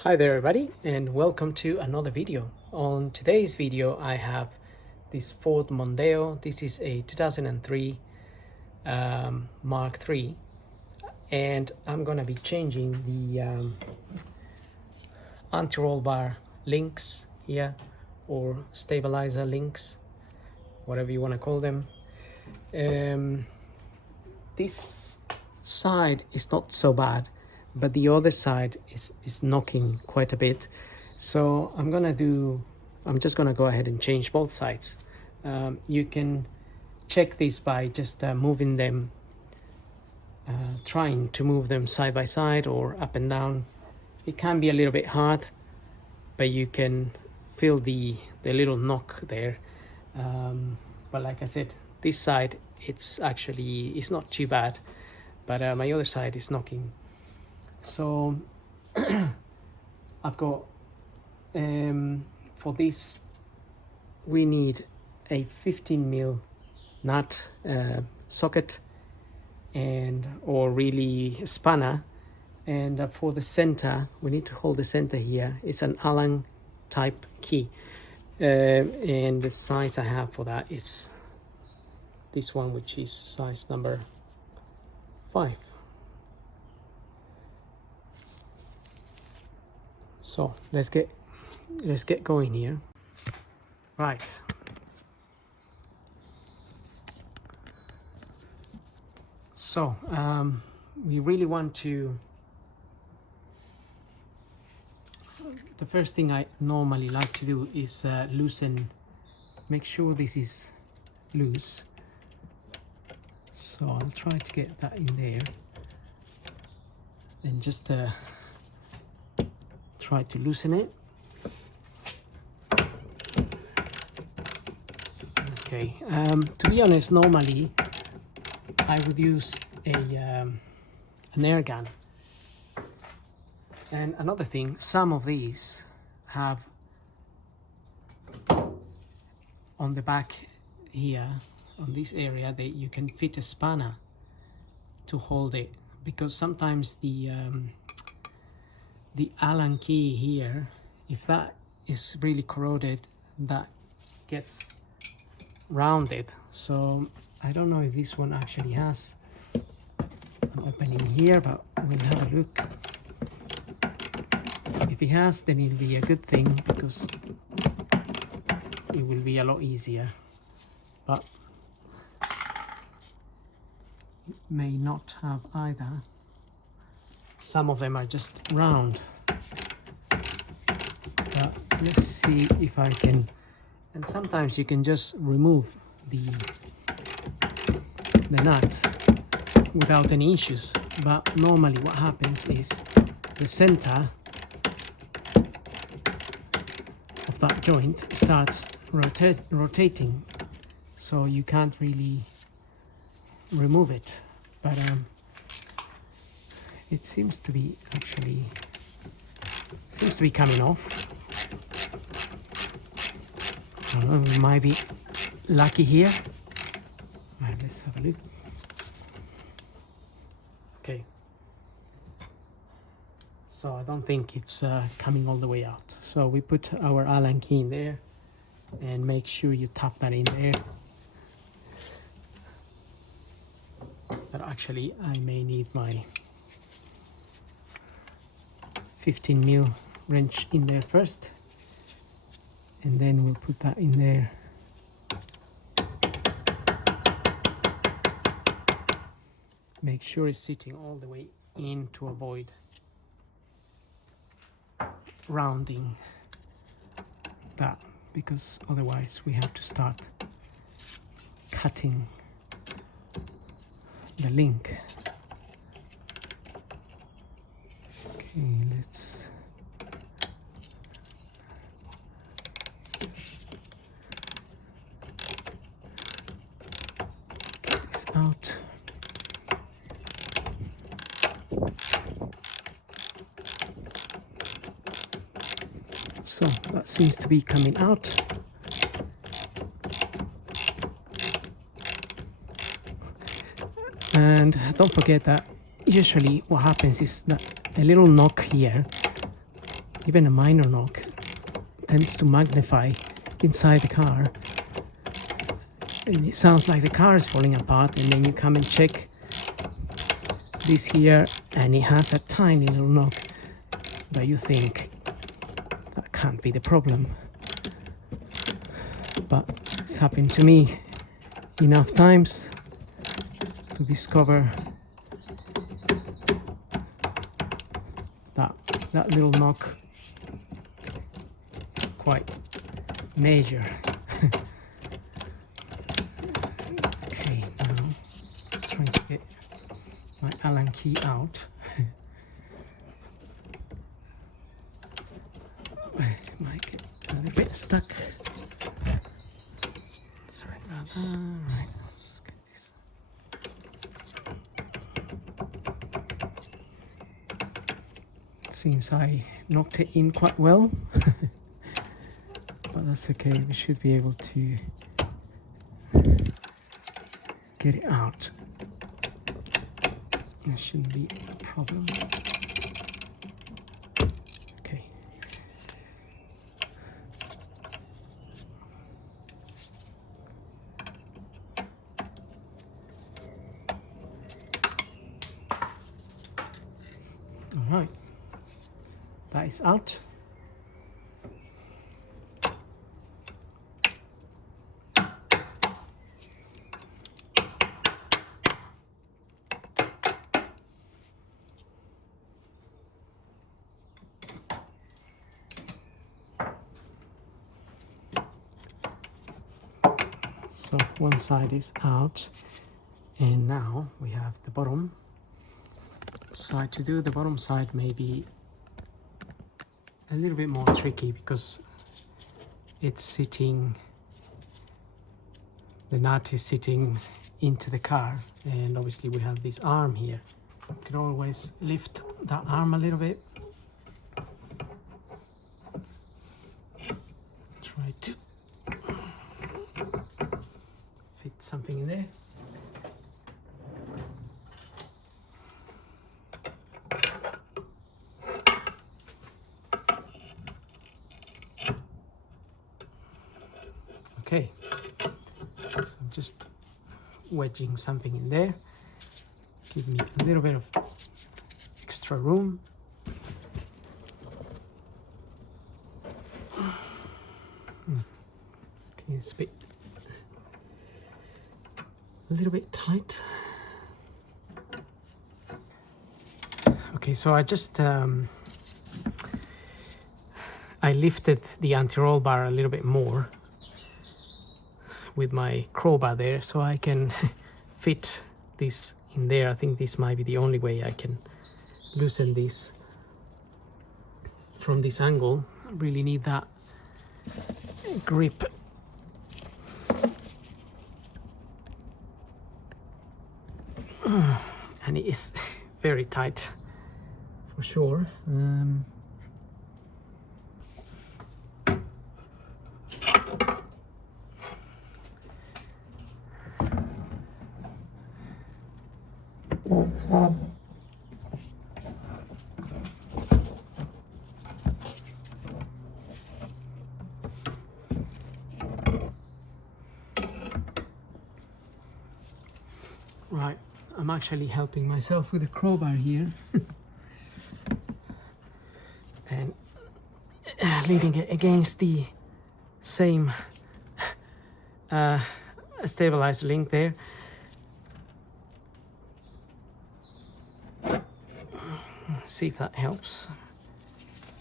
Hi there everybody, and welcome to another video. On today's video I have this Ford Mondeo. This is a 2003 Mark III, and I'm gonna be changing the anti-roll bar links here, or stabilizer links, whatever you want to call them. This side is not so bad, but the other side is knocking quite a bit. So I'm just gonna go ahead and change both sides. You can check this by just moving them, trying to move them side by side or up and down. It can be a little bit hard, but you can feel the little knock there. But like I said, this side it's not too bad, but my other side is knocking. So I've got for this we need a 15mm nut socket or really spanner, and for the center we need to hold the center here. It's an Allen type key, and the size I have for that is this one, which is size number 5. So let's get going here. Right. So we really want to. The first thing I normally like to do is make sure this is loose. So I'll try to get that in there, and just try to loosen it. Okay, to be honest, normally I would use an air gun. And another thing, some of these have on the back here, on this area, that you can fit a spanner to hold it, because sometimes the Allen key here, if that is really corroded, that gets rounded. So I don't know if this one actually has an opening here, but we'll have a look. If it has, then it'll be a good thing, because it will be a lot easier, but it may not have either. Some of them are just round, but let's see if I can. And sometimes you can just remove the nuts without any issues, but normally what happens is the center of that joint starts rotating, so you can't really remove it. But it seems to be coming off. I don't know, we might be lucky here. Right, let's have a look. Okay, so I don't think it's coming all the way out. So we put our Allen key in there, and make sure you tap that in there. But actually I may need my 15mm wrench in there first, and then we'll put that in there. Make sure it's sitting all the way in to avoid rounding that, because otherwise we have to start cutting the link. Okay, let's get this out. So that seems to be coming out. And don't forget that usually what happens is that a little knock here even a minor knock tends to magnify inside the car, and it sounds like the car is falling apart, and then you come and check this here and it has a tiny little knock, but you think that can't be the problem. But it's happened to me enough times to discover that little knock quite major. Okay, now trying to get my Allen key out. It might get a little bit stuck. Sorry about that. Right, let's get this. Seems I knocked it in quite well. But that's okay, we should be able to get it out. That shouldn't be a problem. Okay. All right, that is out. So one side is out, and now we have the bottom side to do. The bottom side may be a little bit more tricky because it's sitting, the nut is sitting into the car, and obviously we have this arm here. You can always lift that arm a little bit. Try to fit something in there. Okay, so I'm just wedging something in there, give me a little bit of extra room. Okay, it's a little bit tight. Okay, so I just I lifted the anti-roll bar a little bit more with my crowbar there, so I can fit this in there. I think this might be the only way I can loosen this from this angle. I really need that grip. And it is very tight for sure. Right, I'm actually helping myself with a crowbar here and leaning it against the same stabilizer link there. See if that helps.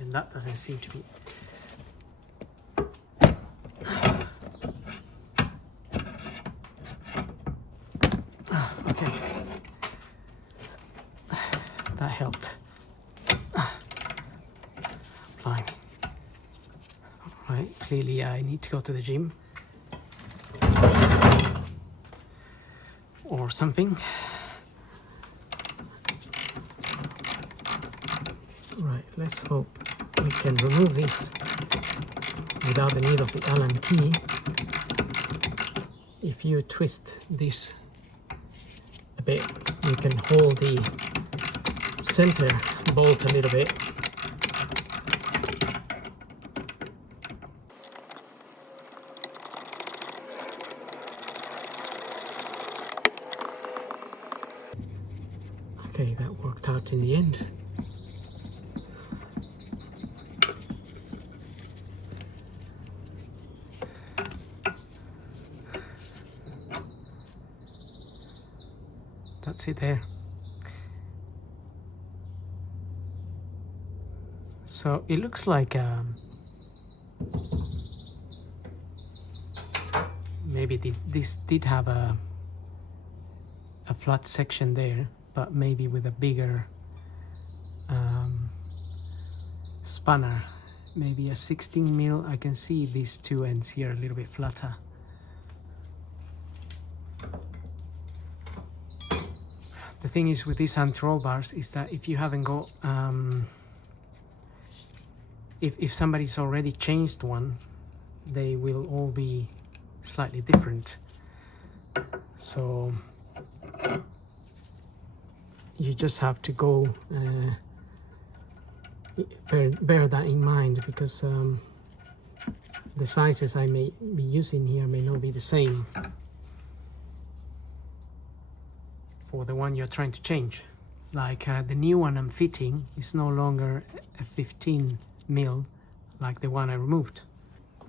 And that doesn't seem to be. Okay, that helped. Applying. Right, clearly I need to go to the gym or something. Right, let's hope we can remove this without the need of the Allen key. If you twist this a bit, you can hold the center bolt a little bit worked out in the end. That's it there. So it looks like maybe this did have a flat section there, but maybe with a bigger spanner, maybe a 16 mil. I can see these two ends here a little bit flatter. The thing is with these anti-roll bars is that if you haven't got if somebody's already changed one, they will all be slightly different. So you just have to go bear that in mind, because the sizes I may be using here may not be the same for the one you're trying to change. Like the new one I'm fitting is no longer a 15 mil like the one I removed,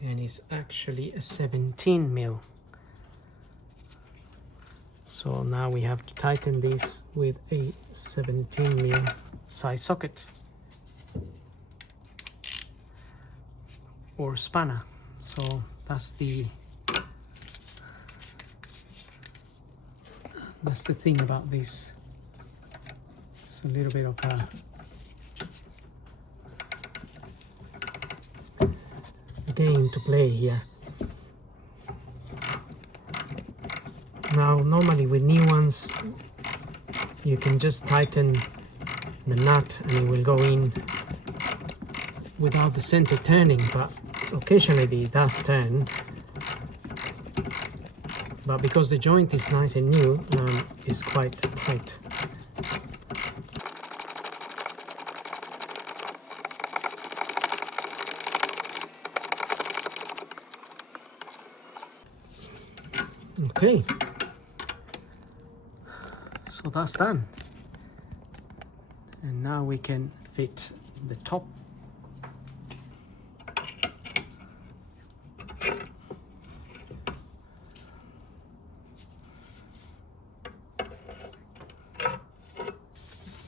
and it's actually a 17 mil. So now we have to tighten this with a 17 mil size socket or spanner. So that's the thing about this. It's a little bit of a game to play here. Now normally with new ones you can just tighten the nut and it will go in without the center turning, but occasionally it does turn. But because the joint is nice and new, it's quite tight. Okay, so that's done, and now we can fit the top.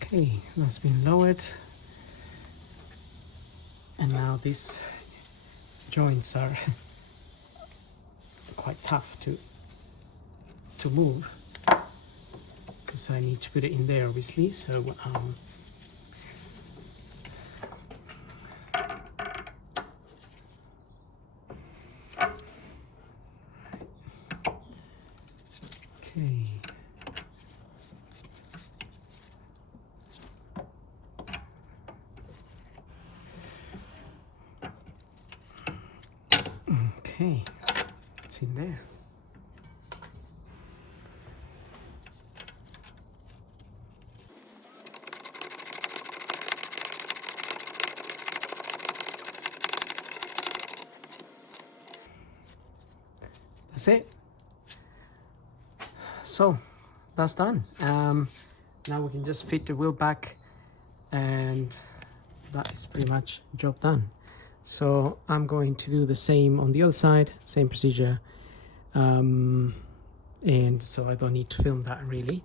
Okay, that's been lowered, and now these joints are quite tough to move, because I need to put it in there obviously. So okay. Okay, it's in there. That's it. So that's done. Now we can just fit the wheel back, and that is pretty much job done. So I'm going to do the same on the other side, same procedure, and so I don't need to film that really.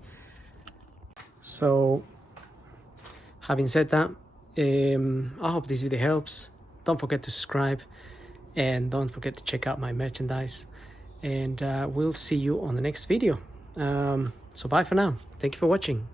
So having said that, I hope this video helps. Don't forget to subscribe, and don't forget to check out my merchandise, and we'll see you on the next video. So bye for now. Thank you for watching.